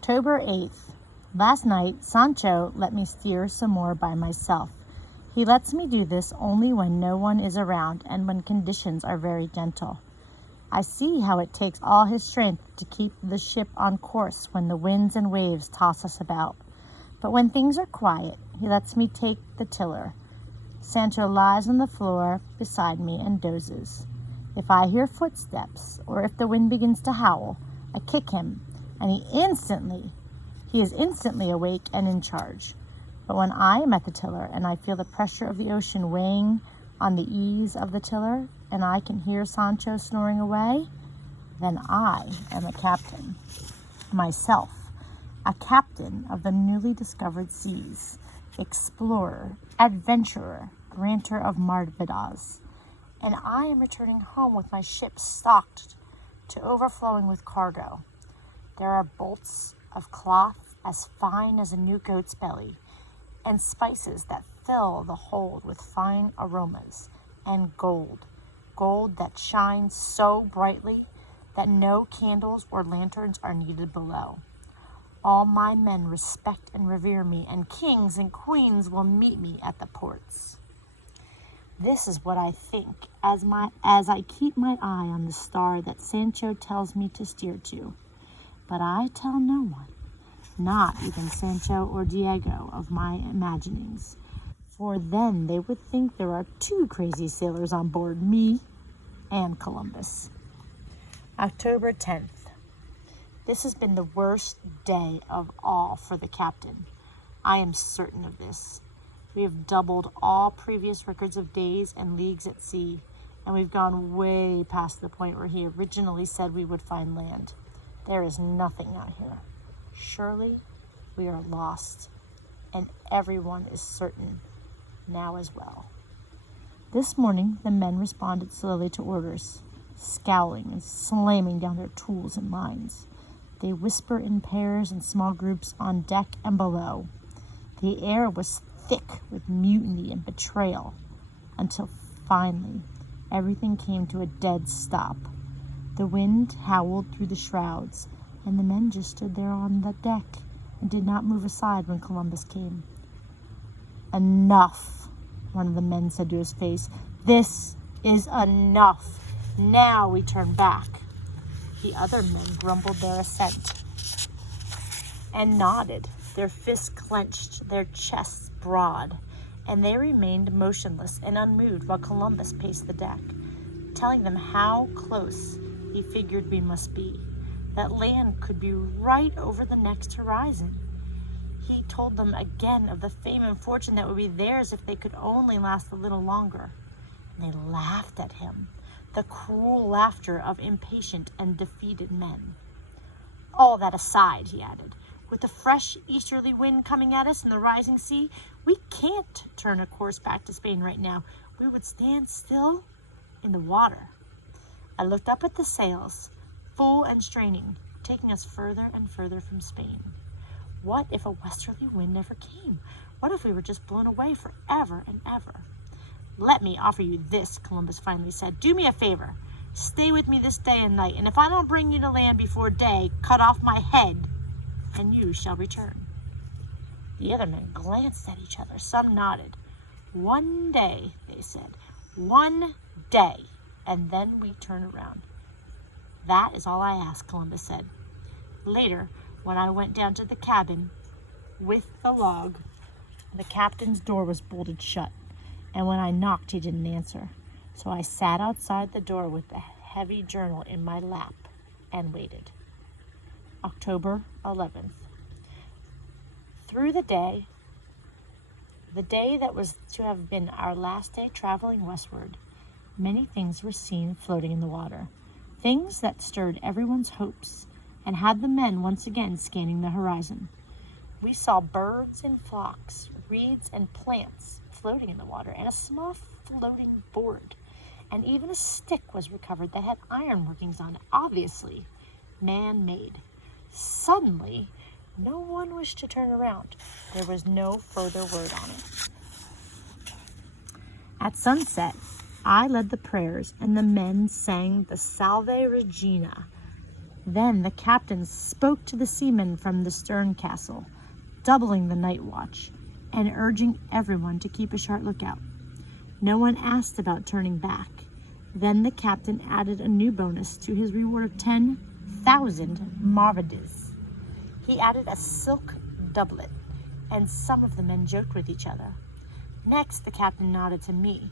October 8th. Last night, Sancho let me steer some more by myself. He lets me do this only when no one is around and when conditions are very gentle. I see how it takes all his strength to keep the ship on course when the winds and waves toss us about. But when things are quiet, he lets me take the tiller. Sancho lies on the floor beside me and dozes. If I hear footsteps or if the wind begins to howl, I kick him, and he is instantly awake and in charge. But when I am at the tiller and I feel the pressure of the ocean weighing on the ease of the tiller, and I can hear Sancho snoring away, then I am a captain. Myself, a captain of the newly discovered seas, explorer, adventurer, granter of marvidas, and I am returning home with my ship stocked to overflowing with cargo. There are bolts of cloth as fine as a new goat's belly, and spices that fill the hold with fine aromas, and gold that shines so brightly that no candles or lanterns are needed below. All my men respect and revere me, and kings and queens will meet me at the ports. This is what I think as I keep my eye on the star that Sancho tells me to steer to. But I tell no one, not even Sancho or Diego, of my imaginings, for then they would think there are two crazy sailors on board, me and Columbus. October 10th. This has been the worst day of all for the captain. I am certain of this. We have doubled all previous records of days and leagues at sea, and we've gone way past the point where he originally said we would find land. There is nothing out here. Surely we are lost, and everyone is certain now as well. This morning, the men responded slowly to orders, scowling and slamming down their tools and lines. They whisper in pairs and small groups on deck and below. The air was thick with mutiny and betrayal, until finally everything came to a dead stop. The wind howled through the shrouds, and the men just stood there on the deck and did not move aside when Columbus came. "Enough," one of the men said to his face. "This is enough. Now we turn back." The other men grumbled their assent and nodded, their fists clenched, their chests broad, and they remained motionless and unmoved while Columbus paced the deck, telling them how close he figured we must be, that land could be right over the next horizon. He told them again of the fame and fortune that would be theirs if they could only last a little longer. And they laughed at him, the cruel laughter of impatient and defeated men. "All that aside," he added, "with the fresh easterly wind coming at us and the rising sea, we can't turn a course back to Spain right now. We would stand still in the water." I looked up at the sails, full and straining, taking us further and further from Spain. What if a westerly wind never came? What if we were just blown away forever and ever? "Let me offer you this," Columbus finally said. "Do me a favor. Stay with me this day and night, and if I don't bring you to land before day, cut off my head, and you shall return." The other men glanced at each other. Some nodded. "One day," they said. "One day, and then we turn around." "That is all I ask," Columbus said. Later, when I went down to the cabin with the log, the captain's door was bolted shut, and when I knocked, he didn't answer. So I sat outside the door with the heavy journal in my lap and waited. October 11th. Through the day that was to have been our last day traveling westward, many things were seen floating in the water, things that stirred everyone's hopes and had the men once again scanning the horizon. We saw birds in flocks, reeds and plants floating in the water, and a small floating board, and even a stick was recovered that had iron workings on it, obviously man-made. Suddenly, no one wished to turn around. There was no further word on it. At sunset, I led the prayers, and the men sang the Salve Regina, Then the captain spoke to the seamen from the stern castle, doubling the night watch, and urging everyone to keep a sharp lookout. No one asked about turning back. Then the captain added a new bonus to his reward of 10,000 maravedis. He added a silk doublet, and some of the men joked with each other. Next, the captain nodded to me,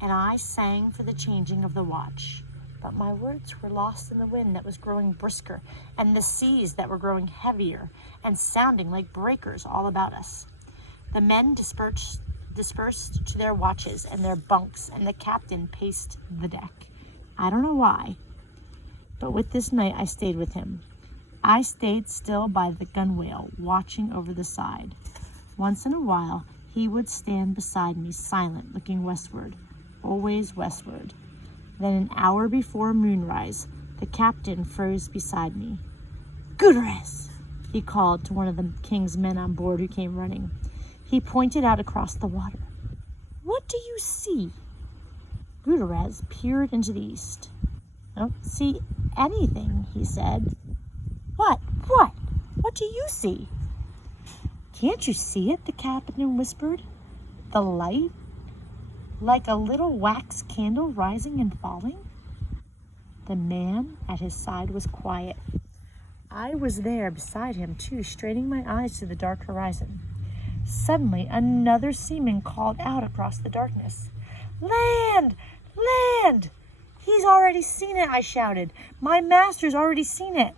and I sang for the changing of the watch. But my words were lost in the wind that was growing brisker, and the seas that were growing heavier and sounding like breakers all about us. The men dispersed to their watches and their bunks, and the captain paced the deck. I don't know why, but with this night I stayed with him. I stayed still by the gunwale, watching over the side. Once in a while, he would stand beside me, silent, looking westward, always westward. Then an hour before moonrise, the captain froze beside me. "Gutierrez!" he called to one of the king's men on board who came running. He pointed out across the water. "What do you see?" Gutierrez peered into the east. "I don't see anything," he said. What? What do you see?" "Can't you see it?" the captain whispered. "The light? Like a little wax candle rising and falling?" The man at his side was quiet. I was there beside him too, straining my eyes to the dark horizon. Suddenly, another seaman called out across the darkness. "Land! Land! He's already seen it," I shouted. "My master's already seen it."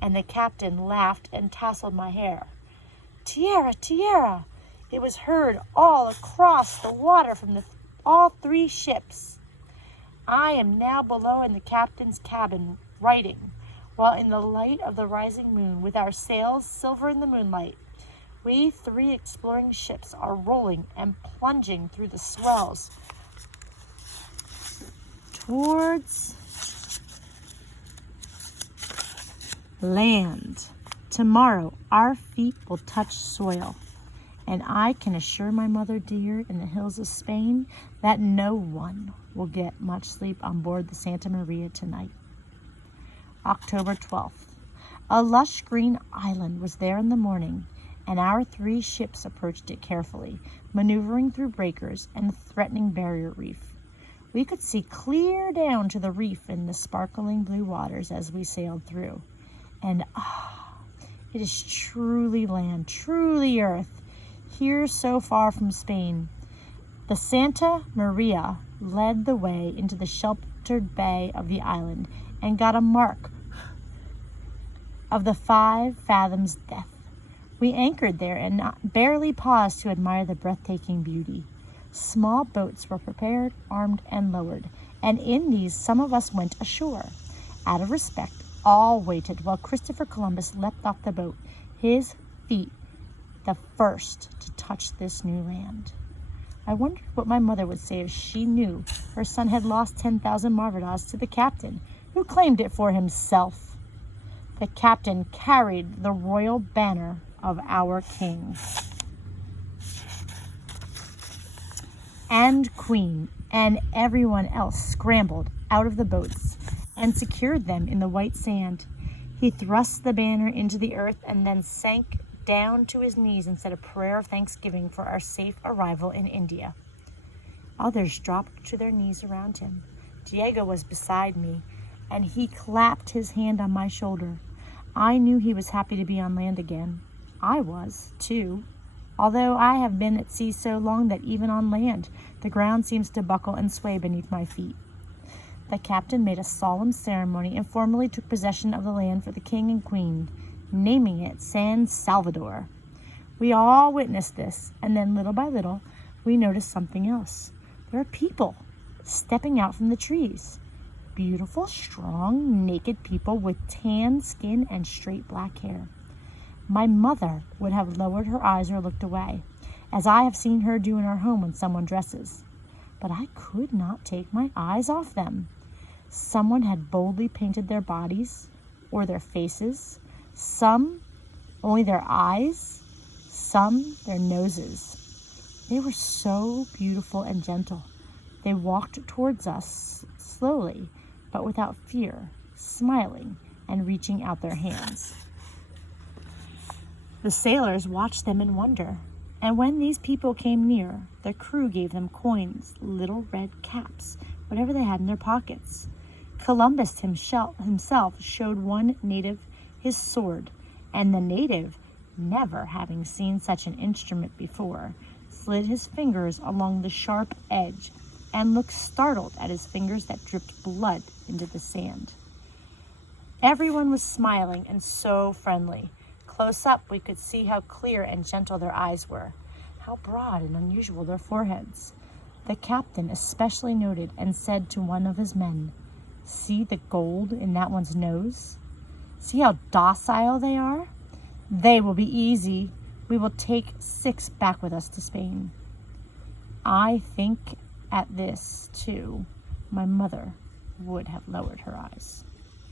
And the captain laughed and tousled my hair. "Tierra, tierra!" It was heard all across the water from all three ships. I am now below in the captain's cabin, writing, while in the light of the rising moon, with our sails silver in the moonlight, we three exploring ships are rolling and plunging through the swells towards land. Tomorrow our feet will touch soil, and I can assure my mother dear in the hills of Spain that no one will get much sleep on board the Santa Maria tonight. October 12th. A lush green island was there in the morning, and our three ships approached it carefully, maneuvering through breakers and the threatening barrier reef. We could see clear down to the reef in the sparkling blue waters as we sailed through. And it is truly land, truly earth, here so far from Spain. The Santa Maria led the way into the sheltered bay of the island and got a mark of the 5 fathoms depth. We anchored there and barely paused to admire the breathtaking beauty. Small boats were prepared, armed, and lowered, and in these some of us went ashore. Out of respect, all waited while Christopher Columbus leapt off the boat, his feet the first to touch this new land. I wondered what my mother would say if she knew her son had lost 10,000 maravedis to the captain, who claimed it for himself. The captain carried the royal banner of our king and queen, and everyone else scrambled out of the boats and secured them in the white sand. He thrust the banner into the earth and then sank down to his knees and said a prayer of thanksgiving for our safe arrival in India. Others dropped to their knees around him. Diego was beside me, and he clapped his hand on my shoulder. I knew he was happy to be on land again. I was, too, although I have been at sea so long that even on land, the ground seems to buckle and sway beneath my feet. The captain made a solemn ceremony and formally took possession of the land for the king and queen, naming it San Salvador. We all witnessed this, and then little by little, we noticed something else. There are people stepping out from the trees. Beautiful, strong, naked people with tan skin and straight black hair. My mother would have lowered her eyes or looked away, as I have seen her do in our home when someone dresses. But I could not take my eyes off them. Someone had boldly painted their bodies or their faces, some only their eyes, some their noses. They were so beautiful and gentle. They walked towards us slowly, but without fear, smiling, and reaching out their hands. The sailors watched them in wonder, and when these people came near, the crew gave them coins, little red caps, whatever they had in their pockets. Columbus himself showed one native his sword, and the native, never having seen such an instrument before, slid his fingers along the sharp edge and looked startled at his fingers that dripped blood into the sand. Everyone was smiling and so friendly. Close up, we could see how clear and gentle their eyes were, how broad and unusual their foreheads. The captain especially noted and said to one of his men, "See the gold in that one's nose? See how docile they are? They will be easy. We will take 6 back with us to Spain." I think at this, too, my mother would have lowered her eyes.